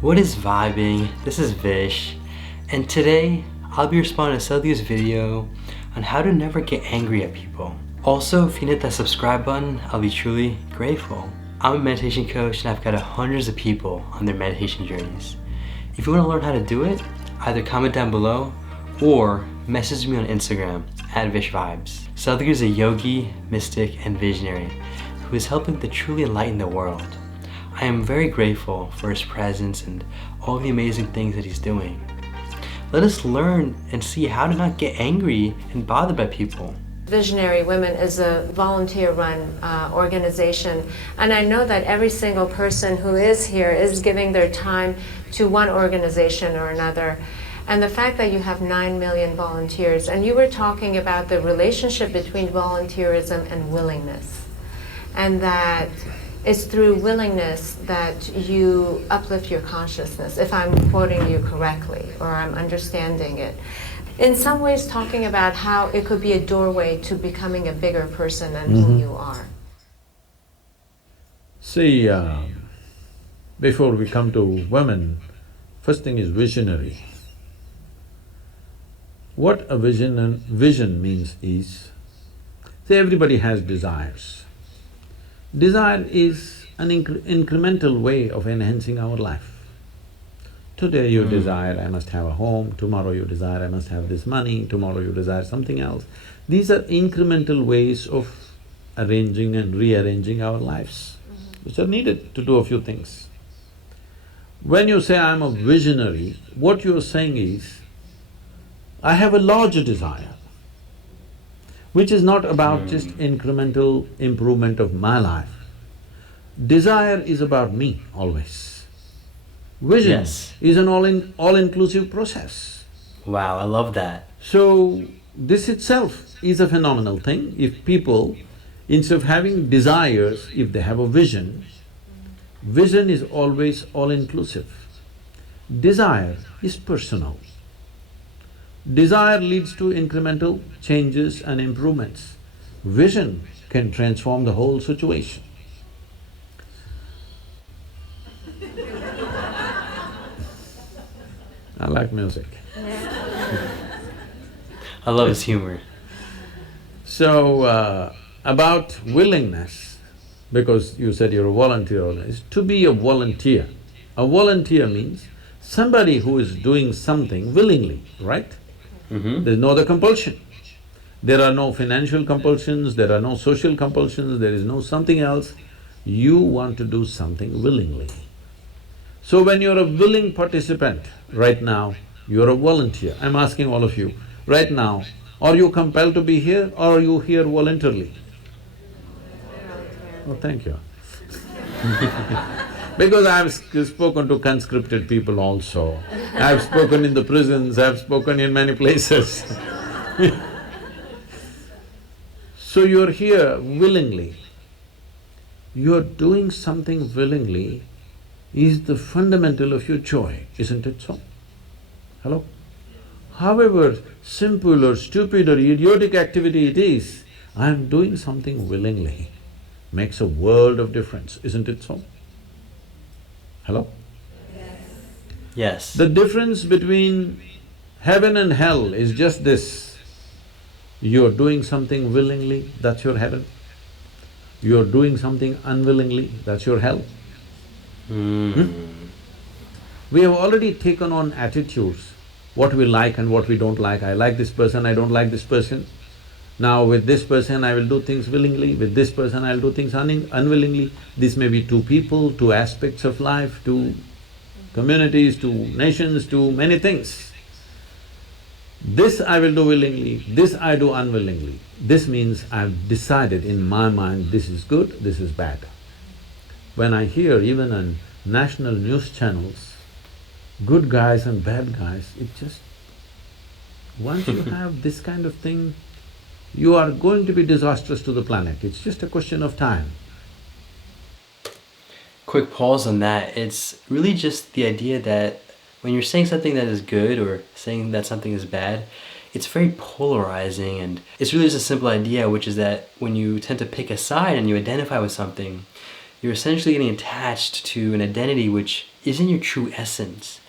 What is vibing? This is Vish, and today I'll be responding to Sadhguru's video on how to never get angry at people. Also, if you hit that subscribe button, I'll be truly grateful. I'm a meditation coach and I've guided hundreds of people on their meditation journeys. If you want to learn how to do it, either comment down below or message me on Instagram at VishVibes. Sadhguru is a yogi, mystic, and visionary who is helping to truly enlighten the world. I am very grateful for his presence and all the amazing things that he's doing. Let us learn and see how to not get angry and bothered by people. Visionary Women is a volunteer-run organization, and I know that every single person who is here is giving their time to one organization or another. And the fact that you have 9 million volunteers, and you were talking about the relationship between volunteerism and willingness, and that it's through willingness that you uplift your consciousness, if I'm quoting you correctly, or I'm understanding it. In some ways talking about how it could be a doorway to becoming a bigger person than who you are. See, before we come to women, first thing is visionary. What a vision means is, see, everybody has desires. Desire is an incremental way of enhancing our life. Today you desire, I must have a home, tomorrow you desire, I must have this money, tomorrow you desire something else. These are incremental ways of arranging and rearranging our lives, which are needed to do a few things. When you say, I'm a visionary, what you're saying is, I have a larger desire, which is not about just incremental improvement of my life. Desire is about me always. Vision is an all-inclusive process. Wow, I love that. So, this itself is a phenomenal thing. If people, instead of having desires, if they have a vision, vision is always all-inclusive. Desire is personal. Desire leads to incremental changes and improvements. Vision can transform the whole situation. I like music. I love his humor. So, about willingness, because you said you're a volunteer, is to be a volunteer. A volunteer means somebody who is doing something willingly, right? There's no other compulsion. There are no financial compulsions, there are no social compulsions, there is no something else. You want to do something willingly. So when you're a willing participant, right now, you're a volunteer. I'm asking all of you, right now, are you compelled to be here or are you here voluntarily? Oh, thank you. Because I've spoken to conscripted people also, I've spoken in the prisons, I've spoken in many places. So you're here willingly. You're doing something willingly is the fundamental of your joy, isn't it so? Hello? However simple or stupid or idiotic activity it is, I'm doing something willingly, makes a world of difference, isn't it so? Hello? Yes. The difference between heaven and hell is just this. You're doing something willingly, that's your heaven. You're doing something unwillingly, that's your hell. We have already taken on attitudes, what we like and what we don't like. I like this person, I don't like this person. Now with this person I will do things willingly, with this person I'll do things unwillingly. This may be two people, two aspects of life, two communities, two nations, two many things. This I will do willingly, this I do unwillingly. This means I've decided in my mind, this is good, this is bad. When I hear even on national news channels, good guys and bad guys, it just… once you have this kind of thing, you are going to be disastrous to the planet, it's just a question of time. Quick pause on that. It's really just the idea that when you're saying something that is good or saying that something is bad, it's very polarizing, and it's really just a simple idea, which is that when you tend to pick a side and you identify with something, you're essentially getting attached to an identity which isn't your true essence.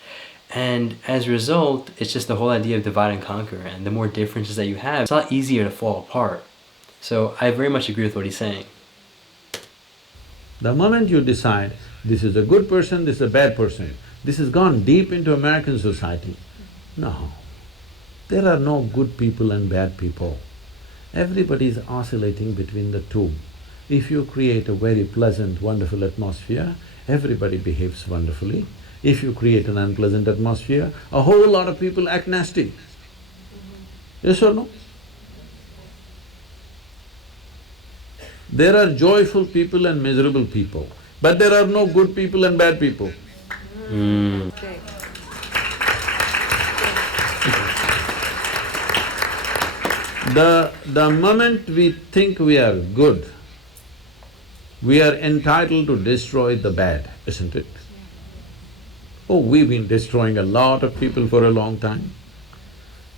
And as a result, it's just the whole idea of divide and conquer. And the more differences that you have, it's a lot easier to fall apart. So I very much agree with what he's saying. The moment you decide, this is a good person, this is a bad person, this has gone deep into American society. No, there are no good people and bad people. Everybody is oscillating between the two. If you create a very pleasant, wonderful atmosphere, everybody behaves wonderfully. If you create an unpleasant atmosphere, a whole lot of people act nasty. Yes or no? There are joyful people and miserable people, but there are no good people and bad people. The moment we think we are good, we are entitled to destroy the bad, isn't it? Oh, we've been destroying a lot of people for a long time.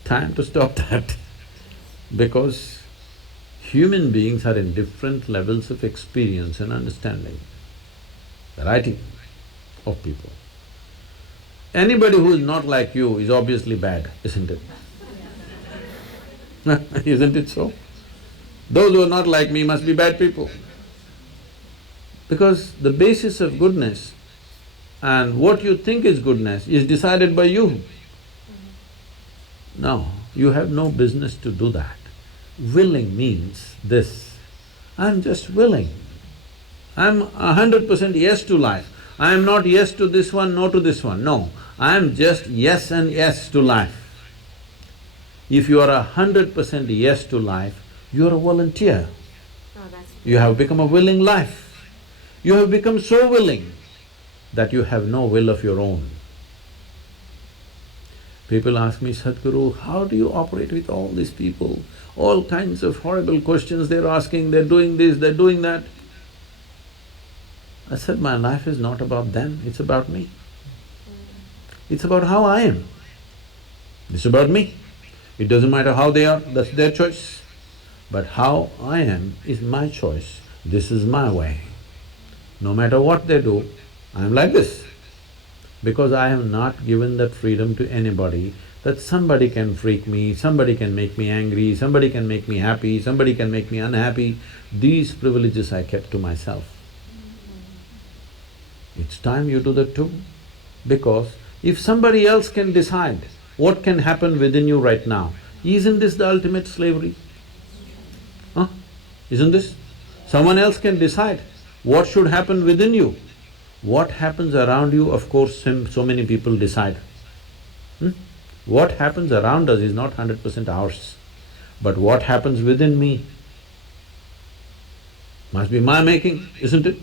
Time to stop that because human beings are in different levels of experience and understanding, variety of people. Anybody who is not like you is obviously bad, isn't it? Isn't it so? Those who are not like me must be bad people. Because the basis of goodness and what you think is goodness is decided by you. No, you have no business to do that. Willing means this, I'm just willing. I'm 100% yes to life. I am not yes to this one, no to this one, no. I am just yes and yes to life. If you are 100% yes to life, you are a volunteer. You have become a willing life. You have become so willing that you have no will of your own. People ask me, Sadhguru, how do you operate with all these people? All kinds of horrible questions they're asking, they're doing this, they're doing that. I said, my life is not about them, it's about me. It's about how I am. It's about me. It doesn't matter how they are, that's their choice. But how I am is my choice, this is my way. No matter what they do, I'm like this. Because I have not given that freedom to anybody that somebody can freak me, somebody can make me angry, somebody can make me happy, somebody can make me unhappy. These privileges I kept to myself. It's time you do that too. Because if somebody else can decide what can happen within you right now, isn't this the ultimate slavery? Huh? Isn't this? Someone else can decide what should happen within you. What happens around you, of course, so many people decide. What happens around us is not 100% ours. But what happens within me must be my making, isn't it?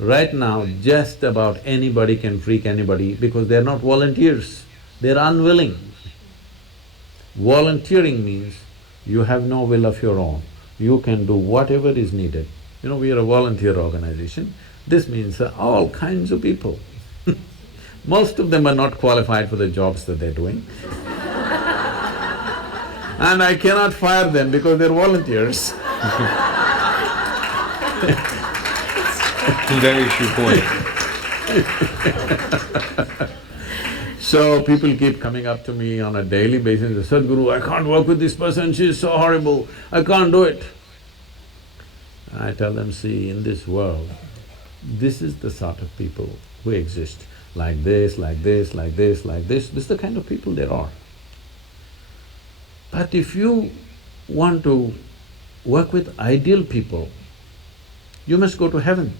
Right now, just about anybody can freak anybody because they're not volunteers, they're unwilling. Volunteering means you have no will of your own, you can do whatever is needed. You know, we are a volunteer organization. This means all kinds of people. Most of them are not qualified for the jobs that they're doing. And I cannot fire them because they're volunteers. Very true point. So people keep coming up to me on a daily basis, Sadhguru, I can't work with this person, she's so horrible, I can't do it. I tell them, see, in this world, this is the sort of people who exist, like this, like this, like this, like this is the kind of people there are. But if you want to work with ideal people, you must go to heaven.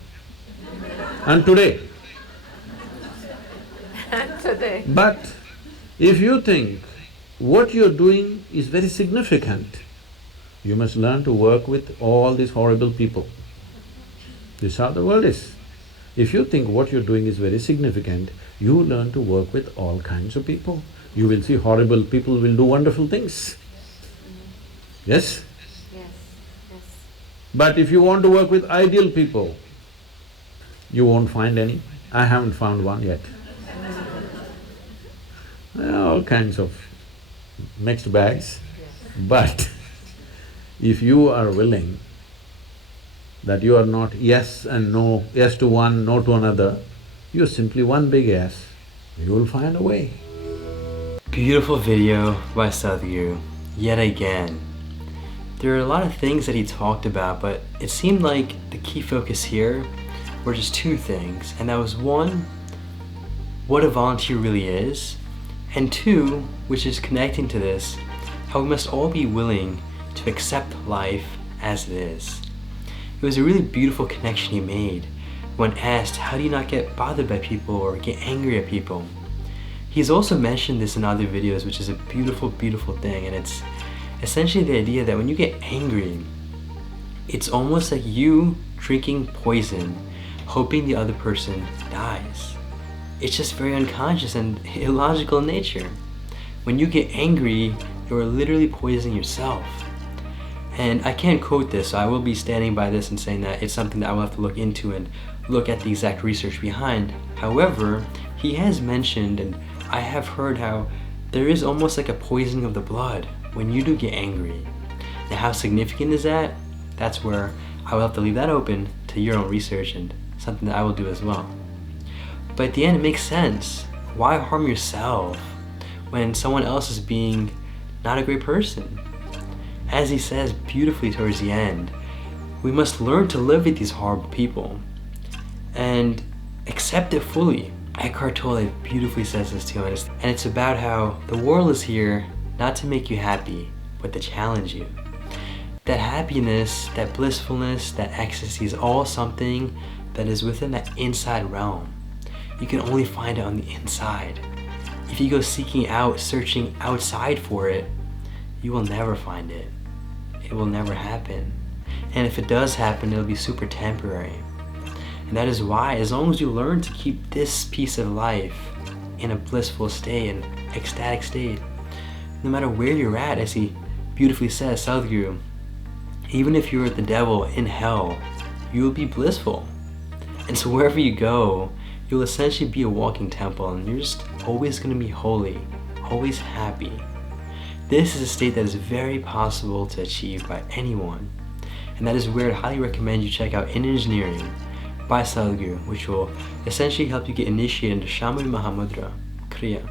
And today. Today. But if you think what you're doing is very significant, you must learn to work with all these horrible people. This is how the world is. If you think what you're doing is very significant, you learn to work with all kinds of people. You will see horrible people will do wonderful things. Yes? Yes, yes. But if you want to work with ideal people, you won't find any. I haven't found one yet. All kinds of mixed bags. But if you are willing, that you are not yes and no, yes to one, no to another, you're simply one big yes, you will find a way. Beautiful video by Sadhguru, yet again. There are a lot of things that he talked about, but it seemed like the key focus here were just two things, and that was one, what a volunteer really is, and two, which is connecting to this, how we must all be willing to accept life as it is. It was a really beautiful connection he made when asked, how do you not get bothered by people or get angry at people? He's also mentioned this in other videos, which is a beautiful, beautiful thing, and it's essentially the idea that when you get angry, it's almost like you drinking poison, hoping the other person dies. It's just very unconscious and illogical in nature. When you get angry, you're literally poisoning yourself. And I can't quote this, so I will be standing by this and saying that it's something that I will have to look into and look at the exact research behind. However, he has mentioned, and I have heard how there is almost like a poisoning of the blood when you do get angry. Now, how significant is that? That's where I will have to leave that open to your own research and something that I will do as well. But at the end, it makes sense. Why harm yourself when someone else is being not a great person? As he says beautifully towards the end, we must learn to live with these horrible people and accept it fully. Eckhart Tolle beautifully says this too, and it's about how the world is here not to make you happy, but to challenge you. That happiness, that blissfulness, that ecstasy is all something that is within that inside realm. You can only find it on the inside. If you go seeking out, searching outside for it, you will never find it. It will never happen. And if it does happen, it'll be super temporary. And that is why, as long as you learn to keep this piece of life in a blissful state, an ecstatic state, no matter where you're at, as he beautifully says, Sadhguru, even if you're the devil in hell, you will be blissful. And so wherever you go, you'll essentially be a walking temple, and you're just always going to be holy, always happy. This is a state that is very possible to achieve by anyone. And that is where I'd highly recommend you check out In Engineering by Sadhguru, which will essentially help you get initiated into Shambhavi Mahamudra, Kriya,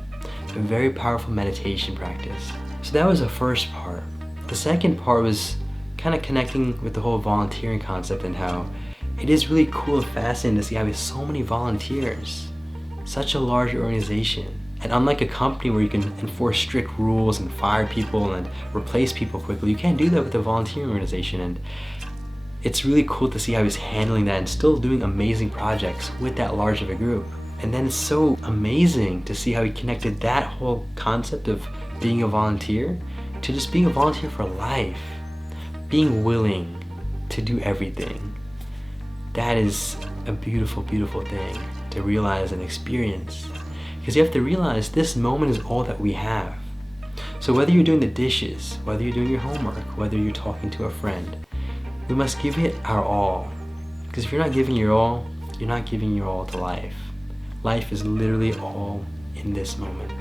a very powerful meditation practice. So that was the first part. The second part was kind of connecting with the whole volunteering concept and how it is really cool and fascinating to see how we have so many volunteers, such a large organization. And unlike a company where you can enforce strict rules and fire people and replace people quickly, you can't do that with a volunteering organization. And it's really cool to see how he's handling that and still doing amazing projects with that large of a group. And then it's so amazing to see how he connected that whole concept of being a volunteer to just being a volunteer for life, being willing to do everything. That is a beautiful, beautiful thing to realize and experience. Because you have to realize this moment is all that we have. So whether you're doing the dishes, whether you're doing your homework, whether you're talking to a friend, we must give it our all. Because if you're not giving your all, you're not giving your all to life. Life is literally all in this moment.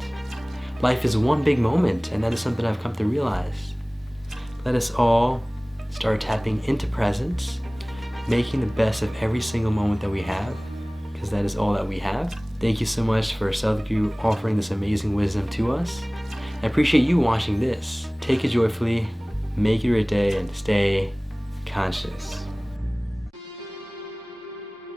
Life is one big moment, and that is something I've come to realize. Let us all start tapping into presence, making the best of every single moment that we have, because that is all that we have. Thank you so much for Sadhguru offering this amazing wisdom to us. I appreciate you watching this. Take it joyfully, make it your day, and stay conscious.